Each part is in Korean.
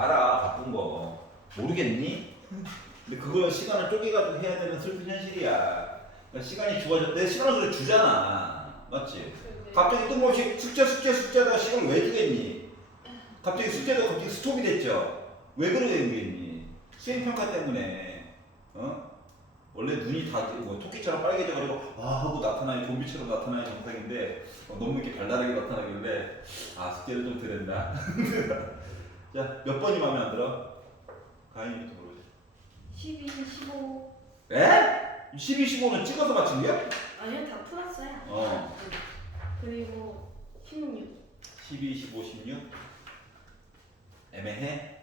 알아, 바쁜 거. 모르겠니? 근데 그거 시간을 쪼개가지고 해야 되는 슬픈 현실이야. 그러니까 시간이 주어져. 내 시간을 그래 주잖아. 맞지? 갑자기 뜬금없이 숙제하다가 시간을 왜 주겠니? 갑자기 숙제도 갑자기 스톱이 됐죠? 왜 그러게 되겠니? 수행평가 때문에. 어? 원래 눈이 다 뭐 토끼처럼 빨개져가지고 하고 나타나니 좀비처럼 나타나니 정상인데 너무 이렇게 발랄하게 나타나길래 숙제를 좀 드렸나? 자, 몇 번이 마음에 안 들어? 가인이부터 물어보자. 12, 15. 에? 12, 15는 찍어서 맞춘 거야? 아니요, 다 풀었어요. 어. 그리고 16. 12, 15, 16? 애매해?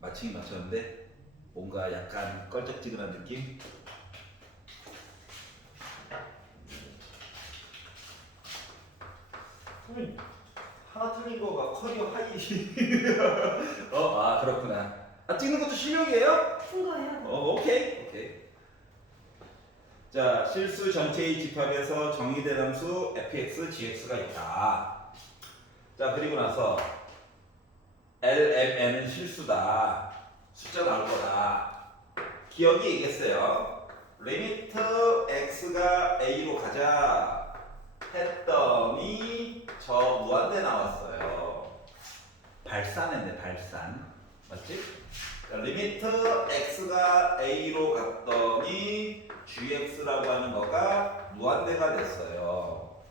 맞추긴 맞췄는데 뭔가 약간 껄쩍지근한 느낌? 하나 틀린 거가 커리어 하이. 그렇구나. 찍는 것도 실력이에요? 푼 거예요. 오케이. 자, 실수 전체의 집합에서 정의된 함수 fx, gx가 있다. 자, 그리고 나서 LMN은 실수다. 숫자 나올 거다. 기억이 얘기했어요. 리미트 x가 a로 가자 했더니 저 무한대 나왔어요. 발산했네, 발산. 맞지? 그러니까 리미트 x가 a로 갔더니 gx라고 하는 거가 무한대가 됐어요.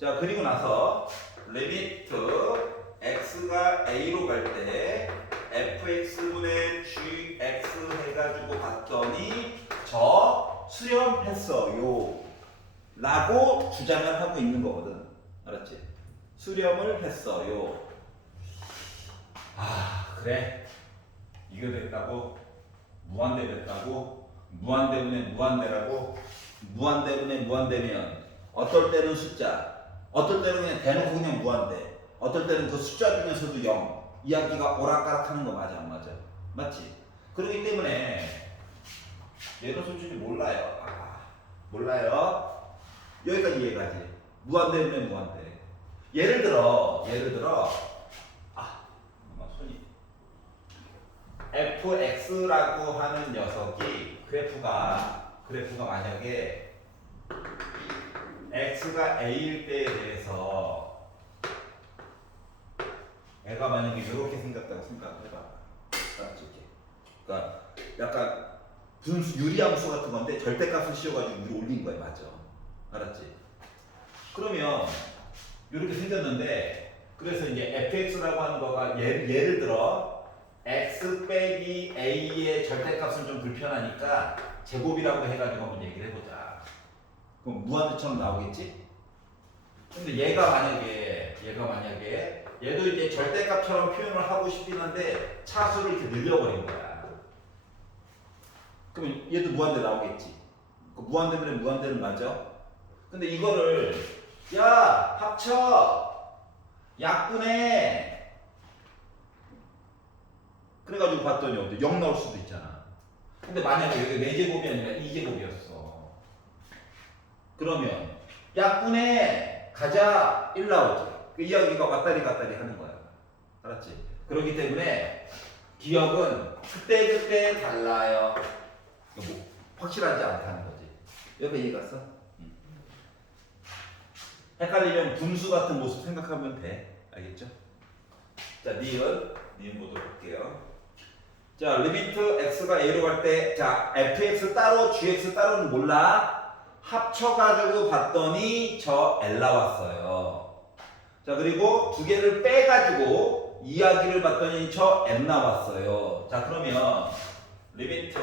자, 그리고 나서 리미트 x가 a로 갈 때 fx분의 gx 해가지고 봤더니 저 수렴했어요 라고 주장을 하고 있는 거거든. 알았지? 수렴을 했어요. 그래. 이거 됐다고? 무한대 됐다고? 무한대분의 무한대라고? 무한대분의 무한대면 어떨 때는 숫자, 어떨 때는 그냥 대놓고 그냥 무한대, 어떨 때는 그 숫자 중에서도 0. 이야기가 오락가락 하는 거 맞아, 안 맞아? 맞지? 그렇기 때문에 얘는 솔직히 몰라요. 몰라요. 여기까지 이해가지. 무한대분의 무한대. 예를 들어 손이 fx라고 하는 녀석이 그래프가 만약에 x가 a일 때에 대해서 애가 만약에 이렇게 생겼다고 생각해봐. 알았지? 그러니까 약간 분수 유리함수 같은 건데 절대값을 씌워가지고 위로 올린 거야, 맞아? 알았지? 그러면 이렇게 생겼는데, 그래서 이제 fx라고 하는 거가 예를 들어 x 빼기 a의 절대값은 좀 불편하니까 제곱이라고 해가지고 한번 얘기를 해보자. 그럼 무한대처럼 나오겠지? 근데 얘가 만약에 얘도 이제 절대값처럼 표현을 하고 싶긴 한데 차수를 이렇게 늘려버린 거야. 그러면 얘도 무한대 나오겠지. 무한대면 무한대는 맞아. 근데 이거를 야 합쳐 약분해 그래가지고 봤더니 어때? 0 나올 수도 있잖아. 근데 만약에 여기 4제곱이 아니라 2제곱이었어. 그러면 약분해 가자 1 나오지. 그 이야기가 왔다리 갔다리 하는 거야. 알았지? 그렇기 때문에 기억은 그때 달라요. 뭐 확실하지 않다는 거지. 여기 이해 갔어? 헷갈리면 분수 같은 모습 생각하면 돼. 알겠죠? 자, 니은 보도록 할게요. 자, 리미트 x가 a로 갈 때, 자, fx 따로, gx 따로는 몰라. 합쳐가지고 봤더니 저 L 나왔어요. 자, 그리고 두 개를 빼가지고 이야기를 봤더니 저 M 나왔어요. 자, 그러면 리미트,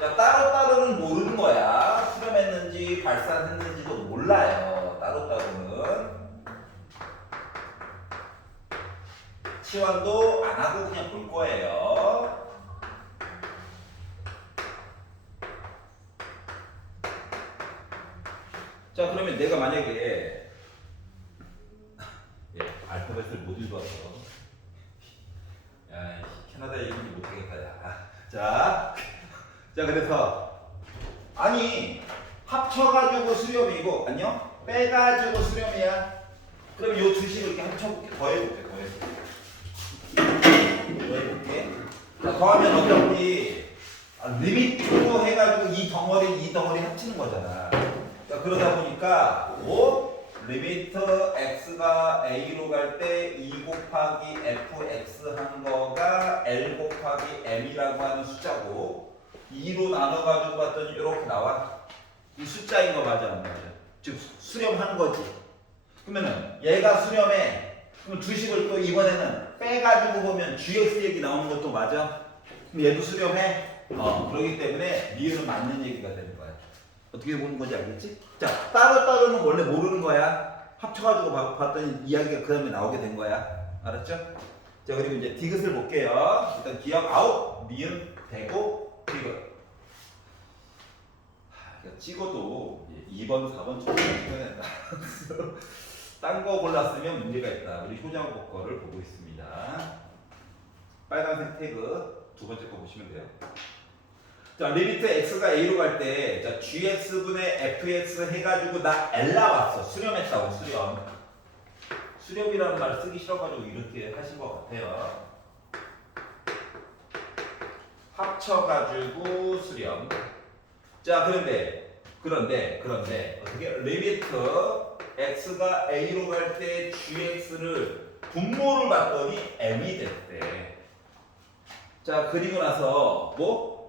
자, 따로따로는 모르는 거야. 수렴했는지 발산했는지도 몰라요. 따로따로는. 치환도 안 하고 그냥 볼 거예요. 자, 그러면 내가 만약에 알파벳을 못 읽어서 야, 캐나다 얘기 못하겠다. 야. 자, 그래서 아니 합쳐가지고 수렴이고 아니요 빼가지고 수렴이야. 그럼 요 두 식을 이렇게 합쳐볼게. 더해볼게. 더하면 어차피 리미트로 해가지고 이 덩어리 합치는 거잖아. 그러니까 그러다 보니까 리미트 x가 a로 갈 때 2 곱하기 fx 한 거가 l 곱하기 m이라고 하는 숫자고 2로 나눠가지고 봤더니 이렇게 나와. 이 숫자인 거 맞아 안 맞아? 즉 수렴한 거지. 그러면은 얘가 수렴해. 그럼 주식을 또 이번에는 빼가지고 보면 gx 얘기 나오는 것도 맞아? 그럼 얘도 수렴해? 그렇기 때문에 리을은 맞는 얘기가 되는 거야. 어떻게 보는 건지 알겠지? 자, 따로따로는 원래 모르는 거야. 합쳐가지고 봤더니 이야기가 그 다음에 나오게 된 거야. 알았죠? 자, 그리고 이제 디귿을 볼게요. 일단 기억 아웃, 니은, 대고, 디귿. 찍어도 2번, 4번 정도 찍어낸다. 딴 거 골랐으면 문제가 있다. 우리 효장 거를 보고 있습니다. 빨간색 태그 두 번째 거 보시면 돼요. 자, 리미트 x가 a로 갈 때, 자, gx분의 fx 해가지고 나 l 나왔어. 수렴했다고, 수렴. 수렴이라는 말 쓰기 싫어가지고 이렇게 하신 것 같아요. 합쳐가지고 수렴. 자, 그런데 어떻게 리미트 x가 a로 갈 때 gx를 분모를 봤더니 m이 됐대. 자, 그리고 나서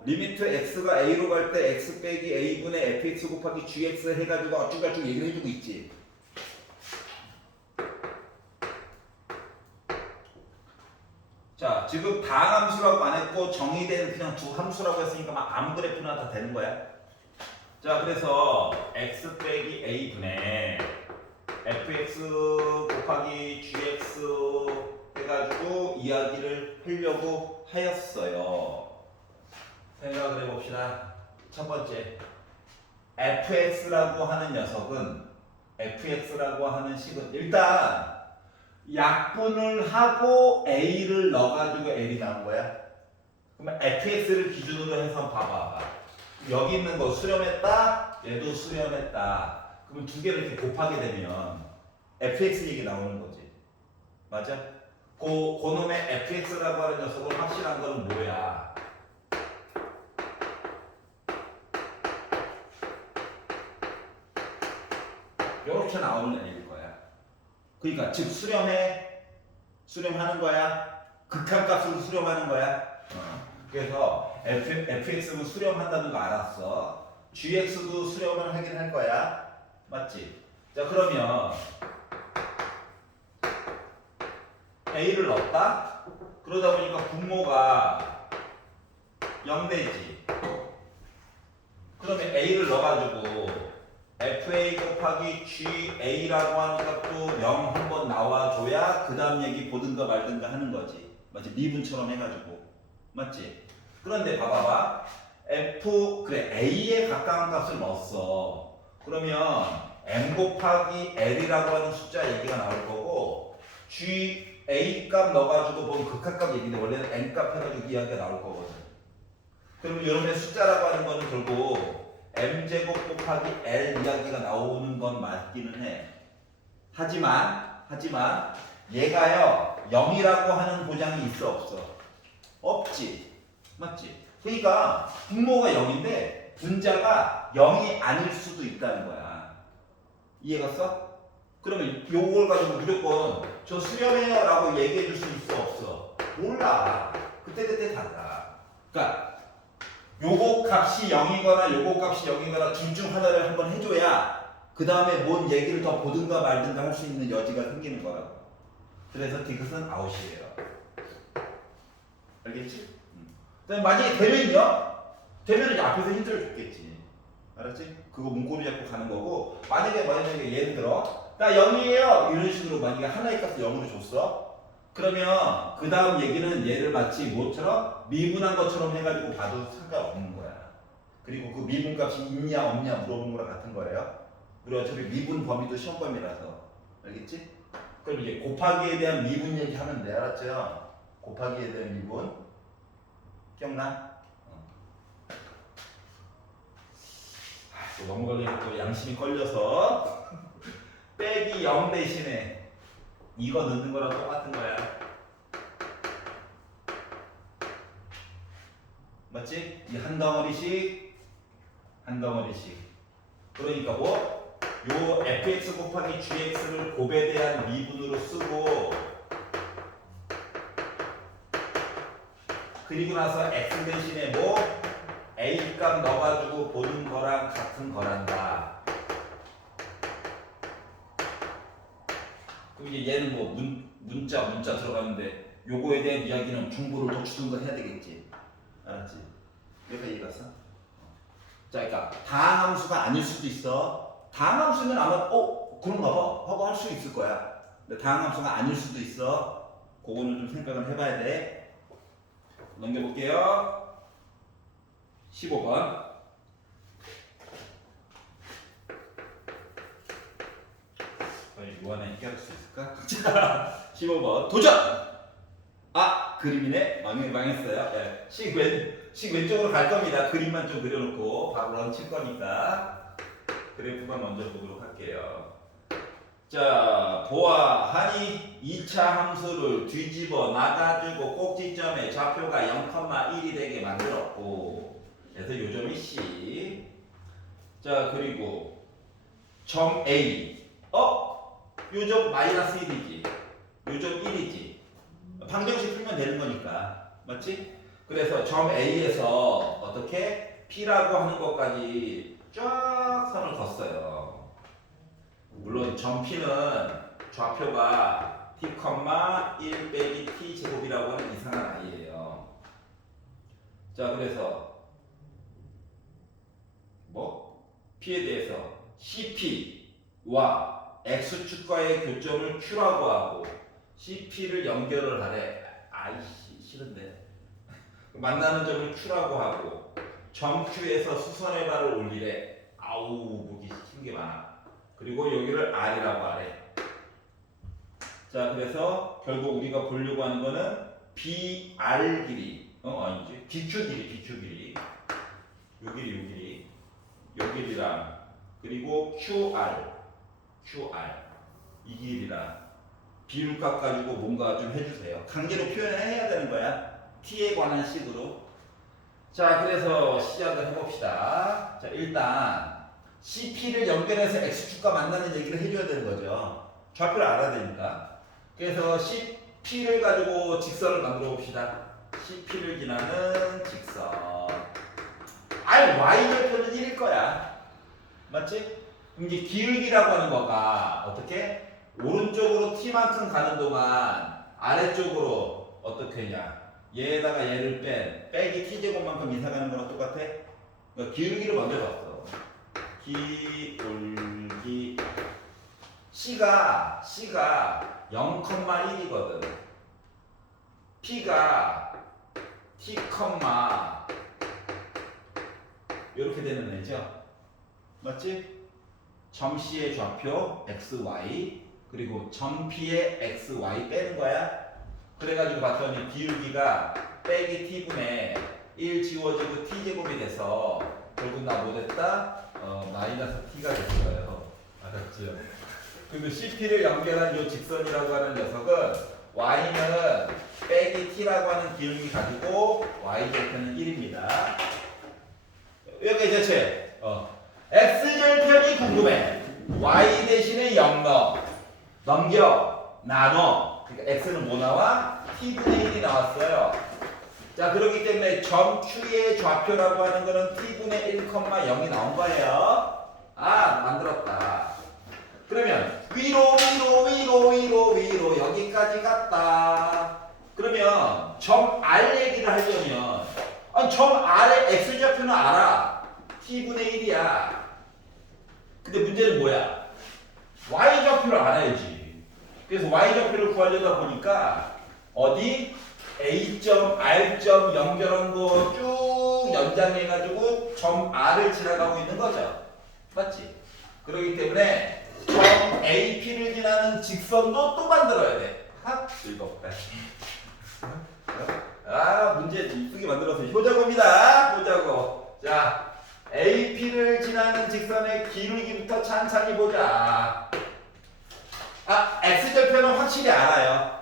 리미트 x가 a로 갈 때 x 빼기 a분의 fx 곱하기 gx 해가지고 어쩌고저쩌고 얘기를 해주고 있지. 자, 지금 다항함수라고 안 했고 정의된 그냥 두 함수라고 했으니까 막 아무 그래프나 다 되는 거야. 자, 그래서 x 빼기 a분의 fx 곱하기 gx 해가지고 이야기를 하려고 하였어요. 생각을 해봅시다. 첫 번째, fx라고 하는 녀석은 fx라고 하는 식은 일단 약분을 하고 a를 넣어가지고 l이 나온 거야. 그러면 fx를 기준으로 해서 봐봐. 여기 있는 거 수렴했다, 얘도 수렴했다. 그러면 두 개를 이렇게 곱하게 되면 fx 얘기 나오는 거지. 맞아? 그놈의 fx라고 하는 녀석은 확실한 거는 뭐야? 이렇게 나오는 애일 거야. 그러니까 즉 수렴하는 거야. 극한값으로 수렴하는 거야. 그래서 fx는 수렴한다는 거 알았어. gx도 수렴을 하긴 할 거야. 맞지? 자, 그러면 a를 넣었다. 그러다 보니까 분모가 0되지. 그러면 a를 넣어가지고 fa 곱하기 ga라고 하는 값도 0 한번 나와줘야 그 다음 얘기 보든가 말든가 하는 거지. 맞지? 미분처럼 해가지고. 맞지? 그런데 봐봐봐. a에 가까운 값을 넣었어. 그러면 m 곱하기 l이라고 하는 숫자 얘기가 나올 거고 a 값 넣어가지고 보면 극한값 얘기인데 원래는 n 값 해가지고 이야기가 나올 거거든. 그러면 여러분의 숫자라고 하는 거는 결국 m제곱 곱하기 l 이야기가 나오는 건 맞기는 해. 하지만 얘가요 0이라고 하는 보장이 있어 없어? 없지. 맞지? 그러니까 분모가 0인데 분자가 0이 아닐 수도 있다는 거야. 이해갔어? 그러면 요걸 가지고 무조건 저 수렴해요 라고 얘기해 줄 수 있어 없어? 몰라. 그때 달라. 그러니까 요거 값이 0이거나 요거 값이 0이거나 둘 중 하나를 한번 해줘야 그 다음에 뭔 얘기를 더 보든가 말든가 할 수 있는 여지가 생기는 거라고. 그래서 디귿은 아웃이에요. 알겠지? 만약에 되면요? 되면 이제 앞에서 힌트를 줬겠지. 알았지? 그거 문고리 잡고 가는 거고 만약에 예를 들어 나 0이에요 이런 식으로 만약에 하나의 값을 0으로 줬어. 그러면 그 다음 얘기는 얘를 마치 뭐처럼 미분한 것처럼 해가지고 봐도 상관없는 거야. 그리고 그 미분값이 있냐 없냐 물어보는 거랑 같은 거예요. 우리 어차피 미분 범위도 시험 범위라서. 알겠지? 그럼 이제 곱하기에 대한 미분 얘기하면 돼. 알았죠? 곱하기에 대한 미분 기억나? 또 넘어가려면 또 양심이 걸려서 빼기 0 대신에 이거 넣는 거랑 똑같은 거야. 맞지? 이 한 덩어리씩 한 덩어리씩. 그러니까 뭐? 요 fx 곱하기 gx를 곱에 대한 미분으로 쓰고 그리고 나서 x 대신에 뭐? a 값 넣어가지고 보는 거랑 같은 거란다. 그럼 이제 얘는 뭐 문자 들어갔는데 요거에 대한 이야기는 정보를 더 주든가 해야 되겠지. 알았지? 내가 이해 갔어? 자, 그러니까 다항함수가 아닐 수도 있어. 다항함수면 아마 그런가 봐 하고 할 수 있을 거야. 근데 다항함수가 아닐 수도 있어. 그거는 좀 생각을 해봐야 돼. 넘겨볼게요. 15번. 요 안에 해결할 수 있을까? 자, 15번 도전! 그림이네? 망했어요. 네. 식 왼쪽으로 갈 겁니다. 그림만 좀 그려놓고 바로 런칠 거니까 그래프만 먼저 보도록 할게요. 자, 보아하니 2차 함수를 뒤집어 놔가지고 꼭지점에 좌표가 0,1이 되게 만들었고 그래서 요점이 C. 자, 그리고 점 A 요점 마이너스 1이지 요점 1이지 방정식 풀면 되는 거니까 맞지? 그래서 점 A에서 어떻게 P라고 하는 것까지 쫙 선을 걷어요. 물론 점 P는 좌표가 t,1 빼기 t 제곱이라고 하는 이상한 아이예요. 자, 그래서 뭐 P에 대해서 CP와 X축과의 교점을 Q라고 하고 CP를 연결을 하래. 아이씨 싫은데. 만나는 점을 Q라고 하고 점 Q에서 수선의 발을 올리래. 아우 보기 싫은 게 많아. 그리고 여기를 R이라고 하래. 자, 그래서 결국 우리가 보려고 하는 거는 BR 길이 아니지 BQ 길이 요 길이랑 그리고 QR 이 길이랑 비율값 가지고 뭔가 좀 해주세요. 관계로 표현해야 되는 거야. t에 관한 식으로. 자, 그래서 시작을 해봅시다. 자, 일단 CP를 연결해서 X축과 만나는 얘기를 해줘야 되는 거죠. 좌표를 알아야 되니까. 그래서 CP를 가지고 직선을 만들어 봅시다. CP를 지나는 직선. Y절표는 1일 거야. 맞지? 그럼 이제 기울기라고 하는 거가 어떻게? 오른쪽으로 t만큼 가는 동안 아래쪽으로 어떻게 하냐? 얘에다가 얘를 빼기 t제곱만큼 이상하는 거랑 똑같아? 그러니까 기울기를 먼저 봤어. 기울기 C가 0,1이거든. P가 t, 이렇게 되는 애죠. 맞지? 점 C의 좌표 XY 그리고 점 P의 XY 빼는 거야. 그래가지고 봤더니 기울기가 빼기 T분의 1 지워지고 T제곱이 돼서 결국 나 못했다? 마이너스 T가 됐어요. 알았죠? 그리고 CP를 연결한 이 직선이라고 하는 녀석은 Y는 빼기 T라고 하는 기울기 가지고 Y절편은 1입니다. 여기 대체 X절편이 궁금해. Y 대신에 0 넘겨 나눠. 그러니까 X는 뭐 나와? T분의 1이 나왔어요. 자, 그렇기 때문에 점 Q의 좌표라고 하는 거는 T분의 1,0이 나온 거예요. 만들었다. 그러면 위로 여기까지 갔다. 그러면 점 R 얘기를 하려면 점 R의 X좌표는 알아. T분의 1이야. 근데 문제는 뭐야? Y좌표를 알아야지. 그래서 Y좌표를 구하려다 보니까 어디? A점, R점 연결한 거 쭉 연장해가지고 점 R을 지나가고 있는 거죠. 맞지? 그렇기 때문에 점 AP를 지나는 직선도 또 만들어야 돼. 즐겁다. 문제 이쁘게 만들어서 효자고입니다. 효자고. 자, AP를 지나는 직선의 기울기부터 찬찬히 보자. X절편은 확실히 알아요.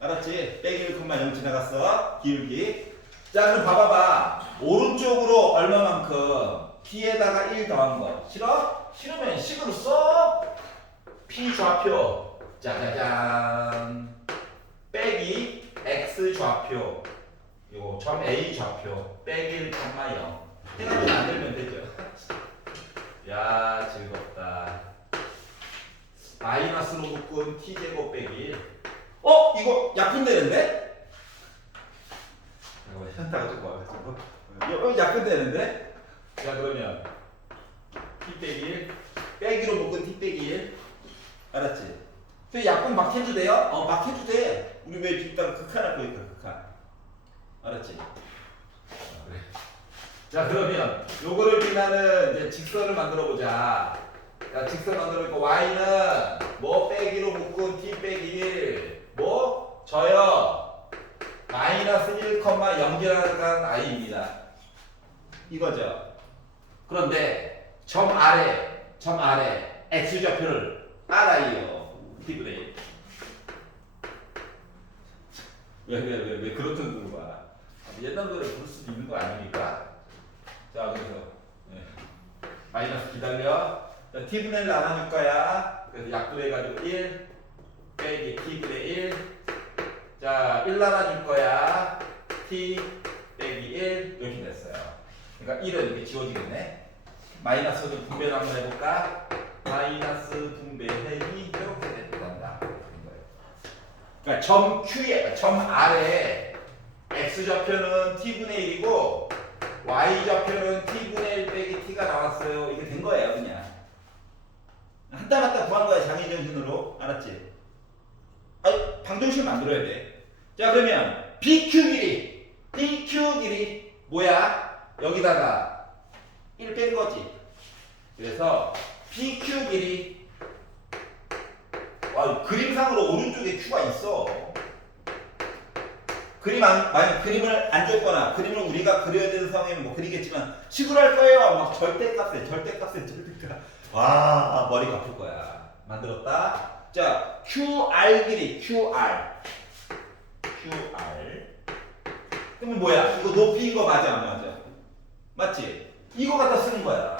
알았지? 빼기 1,0 지나갔어. 기울기. 자 그럼 봐봐봐. 오른쪽으로 얼마만큼 t에다가 1 더한 거 싫어? 싫으면 식으로 써. p 좌표 짜자잔 빼기 x 좌표 이거 점 a 좌표 빼기 1,0 생각보다 안 들면 되죠. 야 즐겁다. 마이너스로 묶은 t제곱 빼기 1. 이거 약분되는데? 잠깐만 현타가 조금 와가지고 이거 약분되는데? 자 그러면 t 빼기 1 빼기로 묶은 t 빼기 1 알았지? 그 약분 막 해도 돼요? 막 해도 돼. 우리 왜 뒷담 극한할 거니까 극한. 알았지? 그래. 자 그러면 요거를 비나는 이제 직선을 만들어 보자. 자 직선 만들어니까 y는 뭐 빼기로 묶은 t 빼기 1 뭐 저요 마이너스 1,0이라는 i입니다. 이거죠. 그런데 점 아래 x 좌표를 ri요. t분의 1. 왜 그런 뜻으로 봐. 옛날 노래 부를 수도 있는 거 아닙니까? 자 그래서 마이너스 기다려. 자, t분의 1 나눠줄 거야. 그래서 약분해가지고 1 빼기 t분의 1. 자 1 나눠줄 거야. t 빼기 1 이렇게 됐어요. 그러니까 1은 이렇게 지워지겠네. 마이너스는 분배를 한번 해볼까? 마이너스 분배해이 이렇게 된단다. 그러니까 점 Q에 점 아래 x 좌표는 t분의 1이고 y 좌표는 t분의 1 빼기 t가 나왔어요. 이게 된 거예요, 그냥. 한 땀 한 땀 구한 거야, 장애 정신으로. 알았지? 방정식 만들어야 돼. 자, 그러면 BQ 길이, DQ 길이 뭐야? 여기다가 1 뺀 거지. 그래서 BQ 길이 그림상으로 오른쪽에 Q가 있어. 만약 그림을 안 줬거나 그림을 우리가 그려야 되는 상황이면 뭐 그리겠지만 식으로 할 거예요. 막 절대값에. 와 머리가 아플 거야. 만들었다. 자 QR 길이 QR. 그러면 뭐야? 이거 높이인 거 맞아 안 맞아? 맞지? 이거 갖다 쓰는 거야.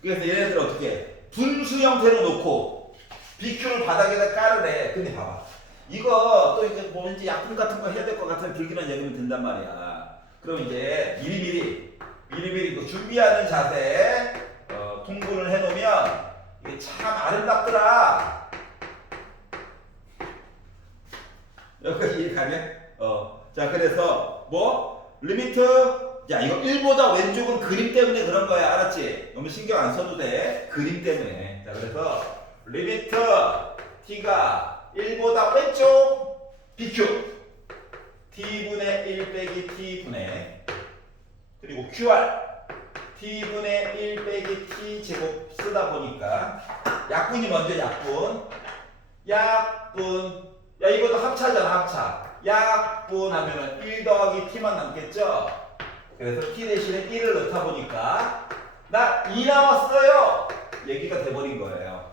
그래서 얘네들 어떻게 해? 분수 형태로 놓고 BQ를 바닥에다 깔으래. 근데 봐봐. 이거 또 이제 뭐 이제 약품 같은 거 해야 될 것 같은 불길한 얘기면 된단 말이야. 그럼 이제 미리미리 그 준비하는 자세 통분을 해놓으면 이게 참 아름답더라. 여기까지 이해가네? 자 그래서 뭐 리미트 야 이거 1보다 왼쪽은 그림 때문에 그런 거야. 알았지? 너무 신경 안 써도 돼. 그림 때문에. 자 그래서 리미트 t가 1보다 왼쪽 BQ t분의 1 빼기 t분의 그리고 QR t분의 1 빼기 t 제곱 쓰다 보니까 약분이 먼저 약분 야 이것도 합차잖아. 합차 약분 하면은 1 더하기 t만 남겠죠. 그래서 t 대신에 1을 넣다 보니까 나 2 나왔어요. 얘기가 돼버린 거예요.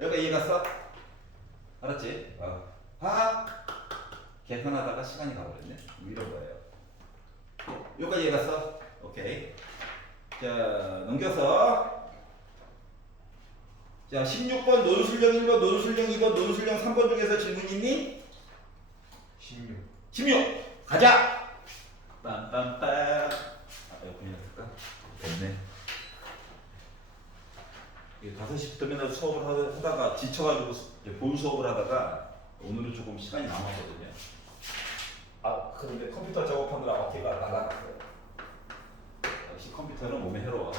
여기가 이해갔어? 알았지? 계산하다가 시간이 가버렸네. 이런 거예요. 여기까지 이해갔어? 오케이. 자 넘겨서 자 16번 논술령 1번 논술령 2번 논술령 3번 중에서 질문 있니? 16 가자. 빰빰빰. 에어컨이 났을까? 됐네. 5시부터 맨날 수업을 하다가 지쳐가지고 본 수업을 하다가 오늘은 조금 시간이 남았거든요. 그런데 컴퓨터 작업하느라 어깨가 날아갔어요. 역시 컴퓨터는 몸에 해로워.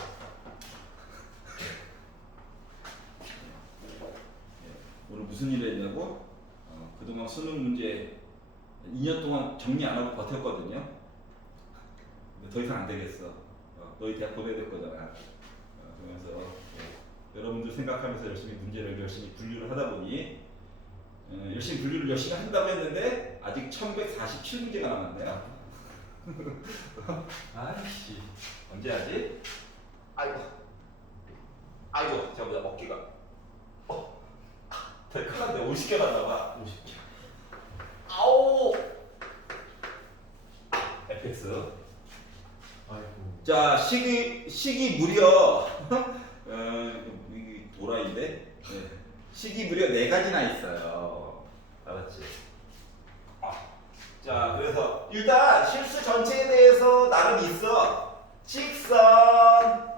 오늘 무슨 일을 했냐고? 그동안 수능 문제 2년 동안 정리 안 하고 버텼거든요. 더 이상 안 되겠어. 너희 대학 보내야 될 거잖아. 그러면서 여러분들 생각하면서 문제를 열심히 분류를 하다 보니 열심히 분류를 열심히 한다고 했는데 아직 1147문제가 남았네요. 아이씨 언제 하지? 아이고 저보다 어깨가 더 큰데 50개 받나봐. 50개. fx. 아이고. 자, 식이 무려 이게 도라인데 네. 식이 무려 4가지나 있어요. 알았지? 자, 그래서 일단 실수 전체에 대해서 나름 있어. 직선.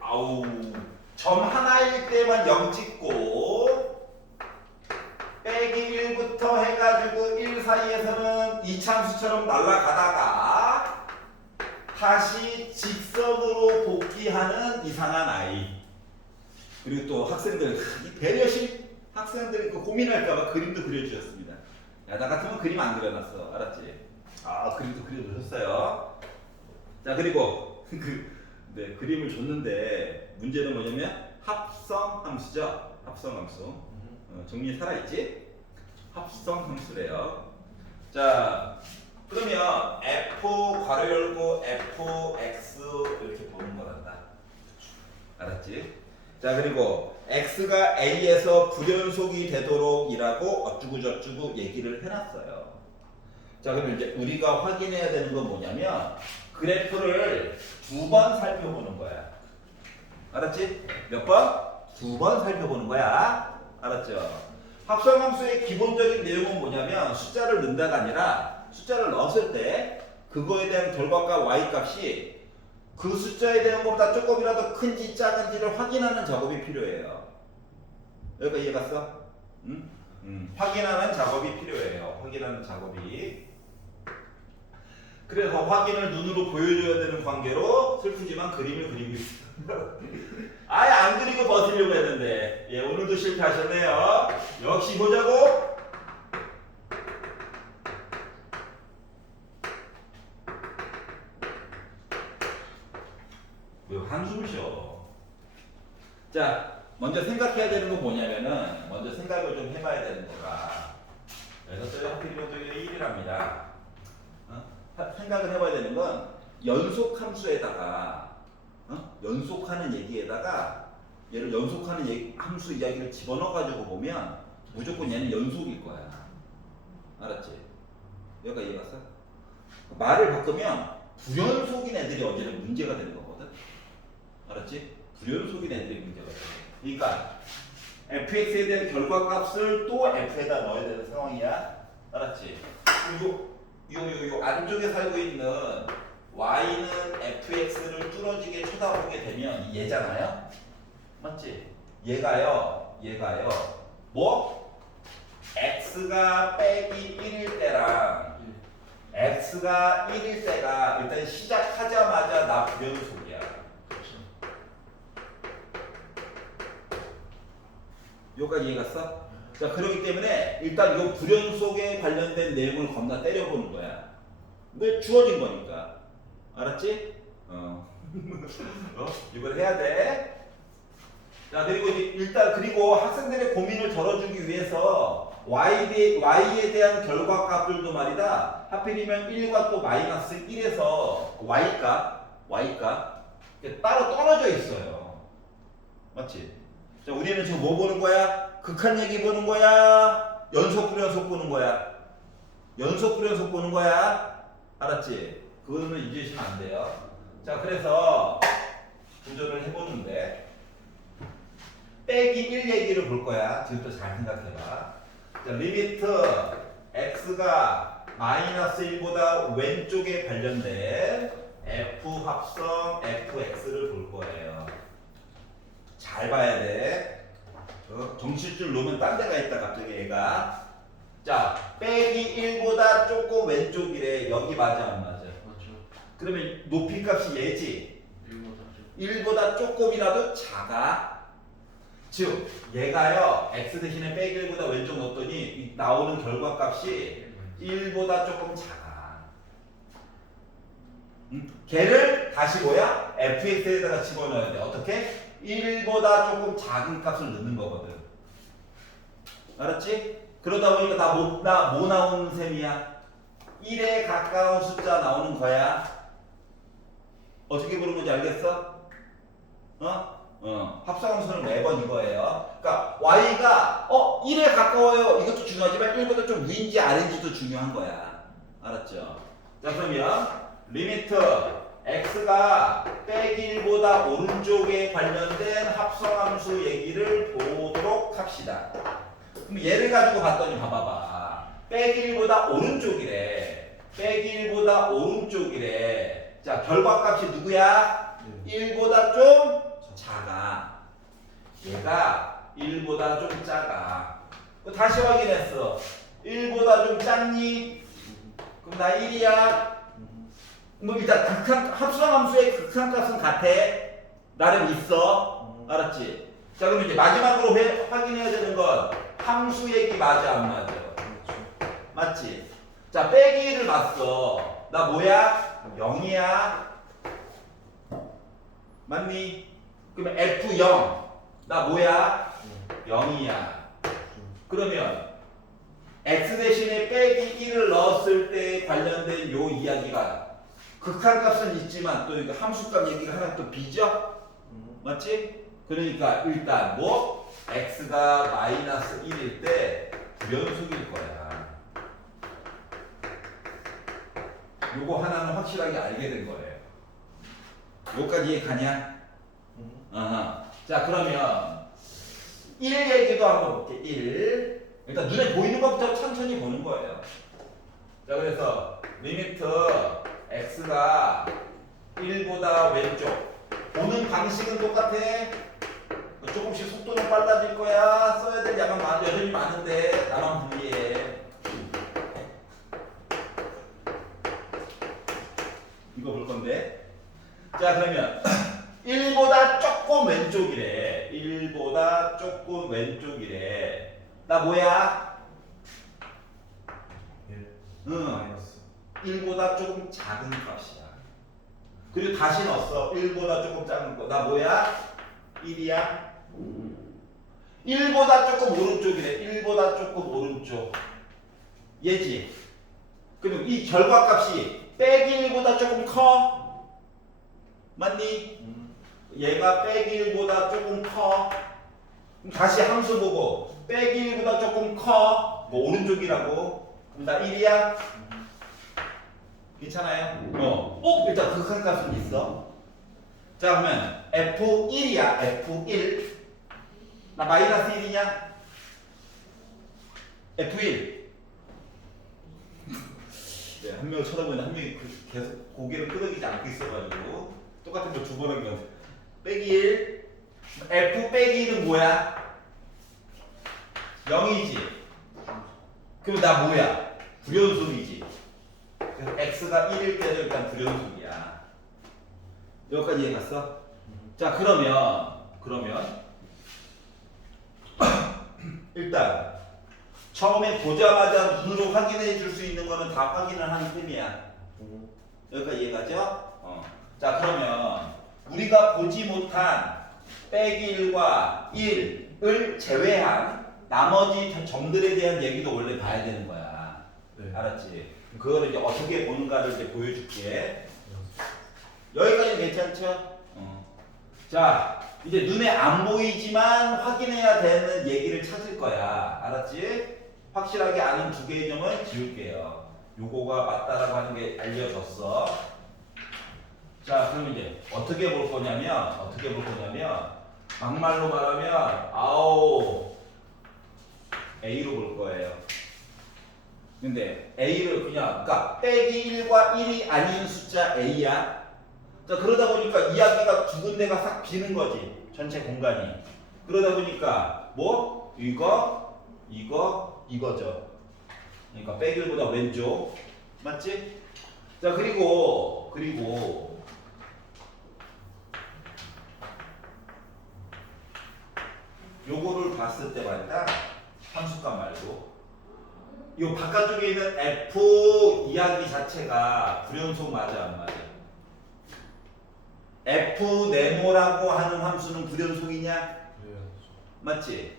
아우, 점 하나일 때만 0 찍고 빼기 1부터 해가지고 1 사이에서는 이차함수처럼 날아가다가 다시 직선으로 복귀하는 이상한 아이. 그리고 또 학생들, 이 배려심 학생들이 그 고민할까봐 그림도 그려주셨습니다. 야, 나 같으면 그림 안 그려놨어. 알았지? 아, 그림도 그려주셨어요. 자, 그리고 네, 그림을 줬는데 문제는 뭐냐면 합성함수죠. 합성함수. 정리 살아있지? 합성함수래요. 자, 그러면 f 괄호 열고 fx 이렇게 보는 거란다. 알았지? 자, 그리고 x가 a에서 불연속이 되도록이라고 어쩌고저쩌고 얘기를 해놨어요. 자, 그럼 이제 우리가 확인해야 되는 건 뭐냐면 그래프를 2번 살펴보는 거야. 알았지? 몇 번? 2번 살펴보는 거야. 알았죠? 합성함수의 기본적인 내용은 뭐냐면 숫자를 넣는다가 아니라 숫자를 넣었을 때 그거에 대한 결과값 y값이 그 숫자에 대한 것보다 조금이라도 큰지 작은지를 확인하는 작업이 필요해요. 여기가 이해 갔어? 응? 확인하는 작업이 필요해요. 확인하는 작업이. 그래서 확인을 눈으로 보여줘야 되는 관계로 슬프지만 그림을 그리고 있습니다. 아예 안 그리고 버티려고 했는데 예, 오늘도 실패하셨네요. 역시 보자고. 왜 한숨을 쉬어? 자, 먼저 생각해야 되는 건 뭐냐면은 먼저 생각을 좀 해봐야 되는 거가 그래서 저기 하필이면 저기 1이랍니다. 생각을 해봐야 되는 건 연속함수에다가 연속하는 얘기에다가 얘를 연속하는 함수 이야기를 집어넣어가지고 보면 무조건 얘는 연속일 거야. 알았지? 여기가 이해 갔어? 말을 바꾸면 불연속인 애들이 언제나 문제가 되는 거거든. 알았지? 불연속인 애들이 문제가 돼. 그러니까 fx에 대한 결과값을 또 f에다 넣어야 되는 상황이야. 알았지? 그리고 요 안쪽에 살고 있는 y는 fx를 뚫어지게 쳐다보게 되면 얘잖아요. 맞지? 얘가요. 뭐? x가 빼기 1일 때랑 x가 1일 때가 일단 시작하자마자 나 불연속이야. 여기까지 이해 갔어? 자, 그렇기 때문에 일단 이 불연속에 관련된 내용을 겁나 때려보는 거야. 왜 주어진 거니까. 알았지? 이걸 해야 돼. 자, 그리고 일단 그리고 학생들의 고민을 덜어주기 위해서 y에 대한 결과값들도 말이다. 하필이면 1과 또 마이너스 1에서 y값 따로 떨어져 있어요. 맞지? 자, 우리는 지금 뭐 보는 거야? 극한 얘기 보는 거야? 연속 불연속 보는 거야? 연속 불연속 보는 거야? 알았지? 그거는 잊으시면 안 돼요. 자, 그래서 도전을 해보는데 빼기 1 얘기를 볼 거야. 지금부터 잘 생각해봐. 자, 리미트 x가 마이너스 1보다 왼쪽에 관련된 f 합성 fx를 볼 거예요. 잘 봐야 돼. 정실줄 놓으면 딴 데가 있다 갑자기 얘가. 자, 빼기 1보다 조금 왼쪽이래. 여기 맞아 안 맞아? 맞죠. 그러면 높이 값이 얘지. 1보다 1보다 조금이라도 작아. 즉 얘가요 x 대신에 빼기 1보다 왼쪽 넣었더니 나오는 결과값이 1보다 조금 작아. 걔를 다시 뭐야? fx에다가 집어넣어야 돼. 어떻게? 1보다 조금 작은 값을 넣는 거거든. 알았지? 그러다 보니까 나 뭐 나오는 셈이야? 1에 가까운 숫자 나오는 거야. 어떻게 부르는 건지 알겠어? 합성함수는 매번 이거예요. 그러니까 y가 1에 가까워요. 이것도 중요하지만 1보다 좀 위인지 아래인지도 중요한 거야. 알았죠? 자 그러면 리미트 x가 빼기 1보다 오른쪽에 관련된 합성함수 얘기를 보도록 합시다. 그럼 얘를 가지고 봤더니 봐봐봐. 빼기 1보다 오른쪽이래. 빼기 1보다 오른쪽이래. 자 결과값이 누구야? 1보다 좀 작아. 얘가 1보다 좀 작아. 다시 확인했어. 1보다 좀 작니? 그럼 나 1이야. 뭐 일단 합성함수의 극한값은 같아. 나름 있어. 알았지? 자 그럼 이제 마지막으로 확인해야 되는 건 함수 얘기 맞아 안 맞아? 맞지? 자 빼기를 봤어. 나 뭐야? 0이야. 맞니? 그러면 F0 나 뭐야? 0이야. 그러면 x 대신에 빼기 1을 넣었을 때 관련된 요 이야기가 극한값은 있지만 또 이거 함수값 얘기가 하나 또 비죠? 맞지? 그러니까 일단 뭐 x가 마이너스 1일 때 불연속일 거야. 요거 하나는 확실하게 알게 된 거예요. 요까지 이해 가냐? 아하. 자 그러면 1 얘기도 한번 볼게. 1. 일단 눈에 보이는 것부터 천천히 보는 거예요. 자 그래서 리미트 x가 1보다 왼쪽. 보는 방식은 똑같아. 조금씩 속도는 빨라질 거야. 써야 될 양은 여전히 많은데 나만 불리해. 이거 볼 건데. 자 그러면 1보다 조금 왼쪽이래. 1보다 조금 왼쪽이래. 나 뭐야? 1 응. 마이너스 1보다 조금 작은 값이야. 그리고 다시 넣었어. 1보다 조금 작은 거. 나 뭐야? 1이야. 1보다 조금 오른쪽이래. 1보다 조금 오른쪽. 얘지. 그리고 이 결과값이 빼기 1보다 조금 커. 맞니? 얘가 빼기 1보다 조금 커. 그럼 다시 함수 보고 빼기 1보다 조금 커. 뭐 오른쪽이라고. 그럼 나 1이야. 괜찮아요? 일단 극한값은 있어. 자 그러면 F1이야. F1. 나 마이너스 1이냐? F1. 네, 한 명을 쳐다보는데 한 명이 계속 고개를 끄덕이지 않고 있어가지고 똑같은 거 두 번 한 건. 빼기 1. F 빼기 1은 뭐야? 0이지. 그럼 나 뭐야? 불연속이지. 그래서 x가 1일 때는 일단 불연속이야. 여기까지 이해 갔어? 자 그러면 일단 처음에 보자마자 눈으로 확인해 줄 수 있는 거는 다 확인을 하는 셈이야. 여기까지 이해가죠? 자 그러면 우리가 보지 못한 빼기 1과 1을 제외한 나머지 점들에 대한 얘기도 원래 봐야 되는 거야. 네. 알았지? 그거를 이제 어떻게 보는가를 이제 보여줄게. 여기까지는 괜찮죠? 자, 이제 눈에 안 보이지만 확인해야 되는 얘기를 찾을 거야. 알았지? 확실하게 아는 두 개의 점은 지울게요. 요거가 맞다라고 하는 게 알려졌어. 자, 그럼 이제 어떻게 볼 거냐면 막말로 말하면 A로 볼 거예요. 근데 A를 그러니까 빼기 1과 1이 아닌 숫자 A야. 자 그러다 보니까 이야기가 두 군데가 싹 비는 거지. 전체 공간이. 그러다 보니까 뭐 이거죠. 그러니까 빼기 1보다 왼쪽. 맞지? 자 그리고 요거를 봤을 때 말이야. 함수값 말고 요 바깥쪽에 있는 F 이야기 자체가 불연속 맞아 안 맞아? F 네모라고 하는 함수는 불연속이냐? 맞지?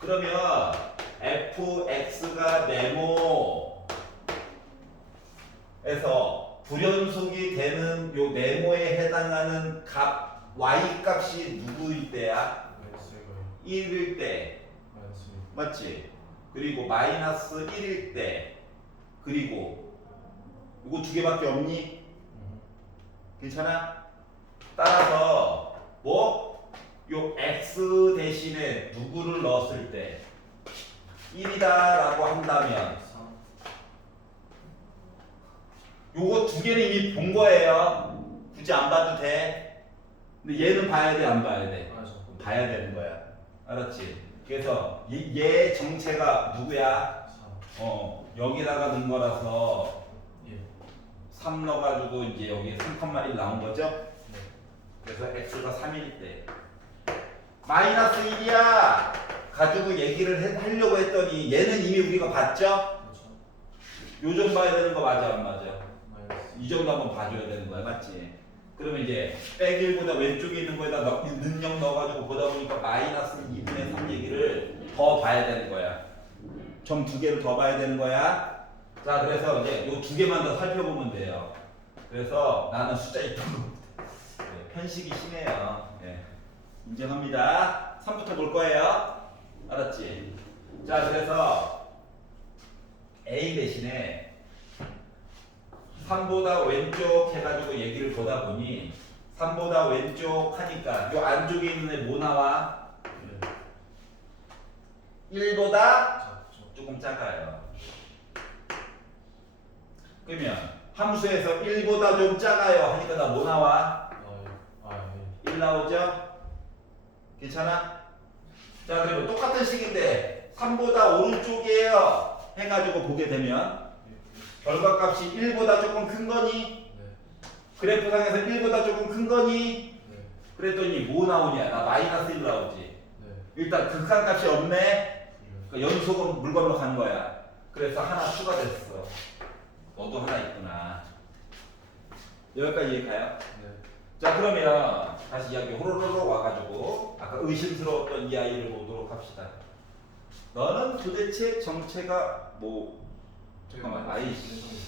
그러면 fx가 네모에서 불연속이 되는 요 네모에 해당하는 값 y 값이 누구일 때야? 1일 때. 맞지? 그리고 마이너스 1일 때. 그리고 이거 두 개밖에 없니? 괜찮아? 따라서 뭐? 요 x 대신에 누구를 넣었을 때 1이다라고 한다면 3. 요거 두 개는 이미 본 거예요. 굳이 안 봐도 돼. 근데 얘는 봐야 돼, 안 봐야 돼? 봐야 되는 거야. 알았지? 그래서 얘 정체가 누구야? 3. 여기다가 넣은 거라서 예. 3 넣어가지고 이제 여기 3,1 나온 거죠? 네. 그래서 x가 3일 때 마이너스 1이야 가지고 얘기를 하려고 했더니 얘는 이미 우리가 봤죠? 그렇죠. 요정 봐야 되는 거 맞아, 안 맞아? 마이너스. 이 정도 한번 봐줘야 되는 거야, 맞지? 그러면 이제 빼기보다 왼쪽에 있는 거에다 능력 넣어가지고 보다 보니까 마이너스 2분의 3 얘기를 더 봐야 되는 거야. 점 두 개를 더 봐야 되는 거야. 자, 그래서 이제 요 두 개만 더 살펴보면 돼요. 그래서 나는 숫자 있던 거 편식이 심해요. 네. 인정합니다. 3부터 볼 거예요. 알았지? 자, 그래서 A 대신에 3보다 왼쪽 해가지고 얘기를 보다 보니 3보다 왼쪽 하니까 요 안쪽에 있는 애 뭐 나와? 예. 1보다 작죠. 조금 작아요. 그러면 함수에서 1보다 좀 작아요 하니까 나 뭐 나와? 예. 1 나오죠? 괜찮아? 자, 그러면 똑같은 식인데 3보다 오른쪽이에요 해가지고 보게 되면 결과값이 1보다 조금 큰 거니? 네. 그래프상에서 1보다 조금 큰 거니? 네. 그랬더니 뭐 나오냐? 나 마이너스 1 나오지. 네. 일단 극한값이 없네? 예. 그러니까 연속은 물 건너 간 거야. 그래서 하나 추가됐어. 너도 하나 있구나. 여기까지 이해가요? 네. 자, 그러면 다시 이야기 호로로로 와가지고 아까 의심스러웠던 이 아이를 보도록 합시다. 너는 도대체 정체가 뭐? 잠깐만, 아이씨.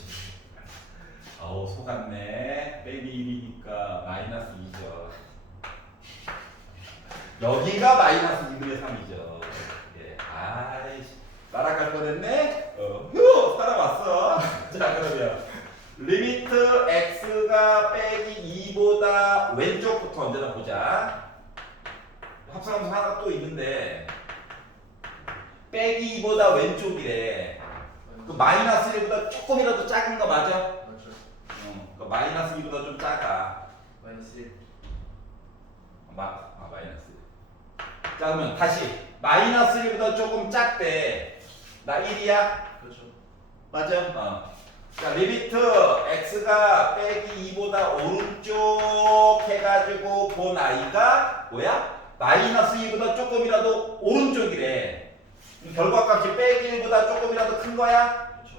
아우, 속았네. 빼기 1이니까 마이너스 2죠. 여기가 마이너스 2분의 3이죠. 예. 아이씨. 날아갈 뻔했네? 휴! 살아왔어. 자, 그러면 리미트 x가 빼기 2보다 왼쪽부터 언제나 보자. 합성함수 하나 또 있는데 빼기 2보다 왼쪽이래. 그 마이너스 1보다 조금이라도 작은 거 맞아? 맞죠. 그 마이너스 2보다 좀 작아. 마이너스 1. 마이너스 1. 자, 그러면 다시 마이너스 1보다 조금 작대. 나 1이야? 그렇죠. 맞아? 자, 리미트 x가 빼기 2보다 오른쪽 해가지고 본 아이가 뭐야? 마이너스 2보다 조금이라도 오른쪽이래. 결과값이 빼기 1보다 조금이라도 큰 거야? 그렇죠.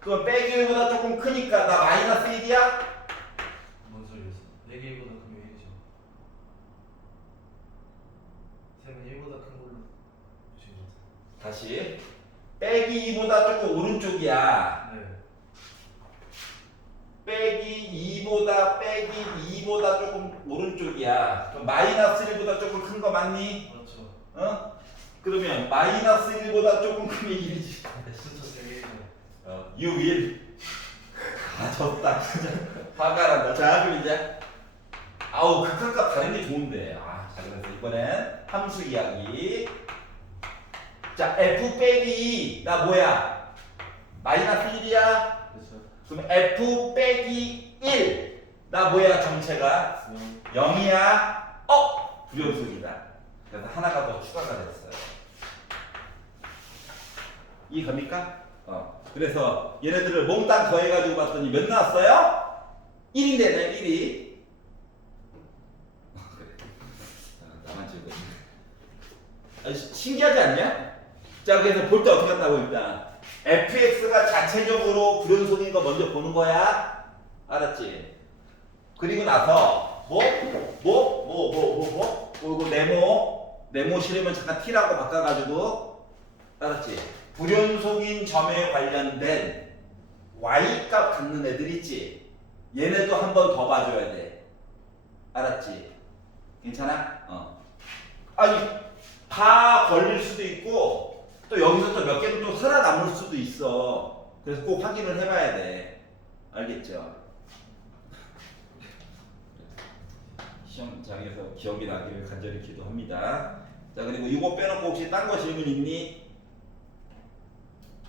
그럼 빼기 1보다 조금 크니까 나 마이너스 1이야? 뭔 소리였어? 4개 1보다 크면 1이죠. 3은 1보다 큰 걸로 주신 것 같아요. 다시 빼기 2보다 조금 오른쪽이야. 네. 빼기 2보다 조금 오른쪽이야. 그럼 마이너스 1보다 조금 큰 거 맞니? 그렇죠. 어? 그러면 마이너스 1보다 조금 크면 1이지. 숫자 3개죠. You will. 아, 졌다 진짜. 화가 난다. 자, 그럼 이제 아우, 극한값 다른 게 좋은데. 자, 그래서 이번엔 함수 이야기. 자, f 빼기 2. 나 뭐야? 마이너스 1이야? 그렇죠. 그럼 f 빼기 1. 나 뭐야, 정체가? 0이야? 불연속이다. 그래서 하나가 더 추가가 됐어요. 이해갑니까? 그래서 얘네들을 몽땅 더해가지고 봤더니 몇 나왔어요? 1인데, 네, 1이. 나만 즐거워. 신기하지 않냐? 자, 그래서 볼 때 어떻게 한다고 일단. fx가 자체적으로 불연속인 거 먼저 보는 거야. 알았지? 그리고 나서 이거 네모 실으면 잠깐 t라고 바꿔가지고, 알았지? 불연속인 점에 관련된 y값 갖는 애들 있지? 얘네도 한 번 더 봐줘야 돼. 알았지? 괜찮아? 아니, 다 걸릴 수도 있고 또 여기서 또 몇 개는 또 살아남을 수도 있어. 그래서 꼭 확인을 해봐야 돼. 알겠죠? 시험장에서 기억이 나기를 간절히 기도합니다. 자, 그리고 이거 빼놓고 혹시 딴 거 질문 있니?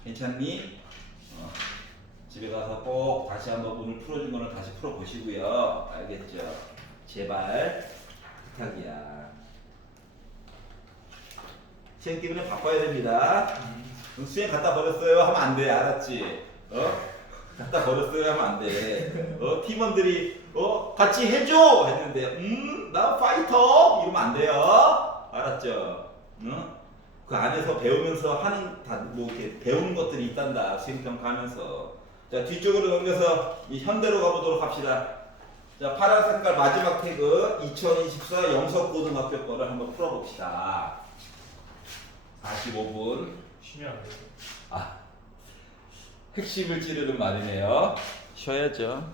괜찮니? 집에 가서 꼭 다시 한번 오늘 풀어준 거는 다시 풀어보시고요. 알겠죠? 제발 부탁이야. 시험 때문에 바꿔야 됩니다. 수행 갖다 버렸어요 하면 안 돼. 알았지? 갖다 버렸어요 하면 안 돼. 팀원들이 같이 해줘 했는데 나 파이터 이러면 안 돼요. 알았죠? 그 안에서 배우면서 하는 뭐 이렇게 배우는 것들이 있단다. 수행평가하면서. 자, 뒤쪽으로 넘겨서 이 현대로 가보도록 합시다. 자, 파란 색깔 마지막 태그 2024 영석고등학교 거를 한번 풀어봅시다. 45분. 쉬면 안 돼요? 핵심을 찌르는 말이네요. 쉬어야죠.